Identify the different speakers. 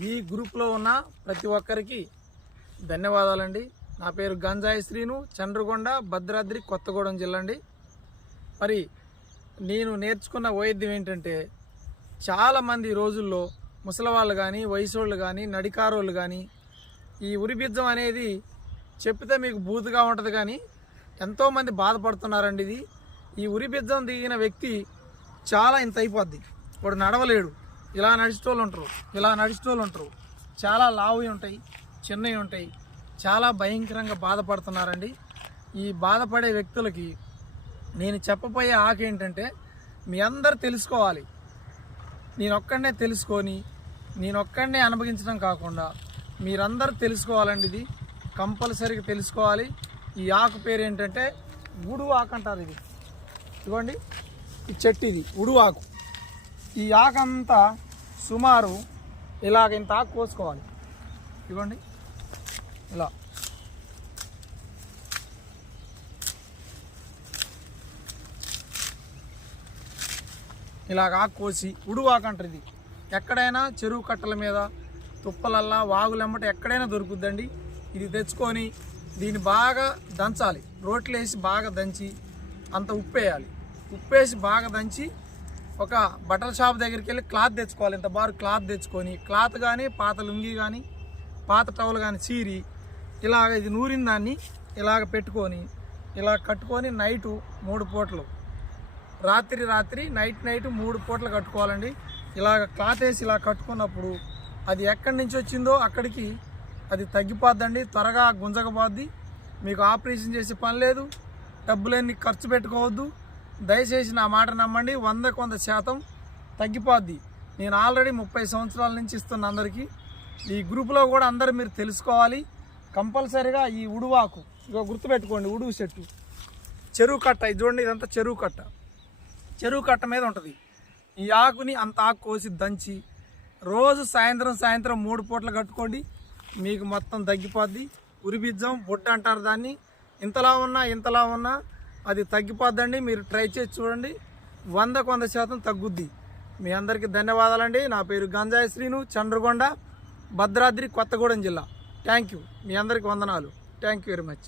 Speaker 1: ఈ గ్రూప్లో ఉన్న ప్రతి ఒక్కరికి ధన్యవాదాలండి. నా పేరు గంజాయి శ్రీను చంద్రగొండ భద్రాద్రి కొత్తగూడెం జిల్లా అండి. మరి నేను నేర్చుకున్న వైద్యం ఏంటంటే చాలామంది ఈ రోజుల్లో ముసలవాళ్ళు కానీ వయసోళ్ళు కానీ నడికారోళ్ళు కానీ ఈ ఉరిబిజ్జం అనేది చెప్తే మీకు బూతుగా ఉంటుంది కానీ ఎంతోమంది బాధపడుతున్నారండి ఇది. ఈ ఉరిబిజ్జం దిగిన వ్యక్తి చాలా ఇంత అయిపోద్ది. వాడు నడవలేడు. ఇలా నడిచేటోళ్ళు ఉంటారు. ఇలా నడిచేటోళ్ళు ఉంటారు. చాలా లావువి ఉంటాయి చిన్నవి ఉంటాయి. చాలా భయంకరంగా బాధపడుతున్నారండి. ఈ బాధపడే వ్యక్తులకి నేను చెప్పబోయే ఆక ఏంటంటే మీ అందరు తెలుసుకోవాలి. నేను ఒక్కడనే తెలుసుకొని నేను ఒక్కడనే అనుభవించడం కాకుండా మీరందరూ తెలుసుకోవాలండి ఇది. కంపల్సరీగా తెలుసుకోవాలి. ఈ ఆకు పేరు ఏంటంటే ఉడు ఆకు అంటారు ఇది. ఇవ్వండి ఈ చెట్టు ఇది ఉడు ఆకు. ఈ ఆకంతా సుమారు ఇలాగ ఇంత ఆకు కోసుకోవాలి. ఇవ్వండి. ఇలా. ఇలాగ ఆకు కోసి ఉడు అంటారు ఇది. ఎక్కడైనా చెరువు కట్టల మీద తుప్పలల్లా వాగులెమ్మట ఎక్కడైనా దొరుకుద్దండి. ఇది తెచ్చుకొని దీన్ని బాగా దంచాలి. రోట్లు వేసి బాగా దంచి అంత ఉప్పు వేయాలి బాగా దంచి ఒక బట్టల షాప్ దగ్గరికి వెళ్ళి క్లాత్ తెచ్చుకోవాలి. ఇంత బారు క్లాత్ తెచ్చుకొని క్లాత్ కానీ పాత లుంగి కానీ పాత టవల్ కానీ చీరి ఇలాగ ఇది నూరిన దాన్ని ఇలాగ పెట్టుకొని ఇలా కట్టుకొని నైటు మూడు పూటలు. రాత్రి రాత్రి నైట్ నైట్ మూడు పూటలు కట్టుకోవాలండి. ఇలాగ క్లాత్ వేసి ఇలా కట్టుకున్నప్పుడు అది ఎక్కడి నుంచి వచ్చిందో అక్కడికి అది తగ్గిపోద్దండి త్వరగా గుంజకపోద్ది. మీకు ఆపరేషన్ చేసే పని లేదు డబ్బులన్నీ ఖర్చు పెట్టుకోవద్దు. దయచేసి నా మాట నమ్మండి. వందకు వంద శాతం తగ్గిపోద్ది. నేను ఆల్రెడీ ముప్పై సంవత్సరాల నుంచి ఇస్తున్న అందరికీ. ఈ గ్రూప్లో కూడా అందరూ మీరు తెలుసుకోవాలి. కంపల్సరీగా ఈ ఉడువాకు ఇక గుర్తుపెట్టుకోండి ఉడువు చెట్టు. చెరువు కట్ట ఇది చూడండి ఇదంతా చెరువు కట్ట. చెరువు కట్ట మీద ఉంటుంది. ఈ ఆకుని అంత ఆకు కోసి దంచి రోజు సాయంత్రం సాయంత్రం మూడు పూటలు కట్టుకోండి. మీకు మొత్తం తగ్గిపోద్ది. ఉరిబిజ్జం బొడ్డు అంటారు దాన్ని. ఇంతలా ఉన్నా ఇంతలా ఉన్నా అది తగ్గిపోద్దండి. మీరు ట్రై చేసి చూడండి. వందకు వంద శాతం తగ్గుద్ది. మీ అందరికీ ధన్యవాదాలండి. నా పేరు గంజాయి శ్రీను చంద్రగొండ భద్రాద్రి కొత్తగూడెం జిల్లా. థ్యాంక్ యూ మీ అందరికీ వందనాలు. Thank you very much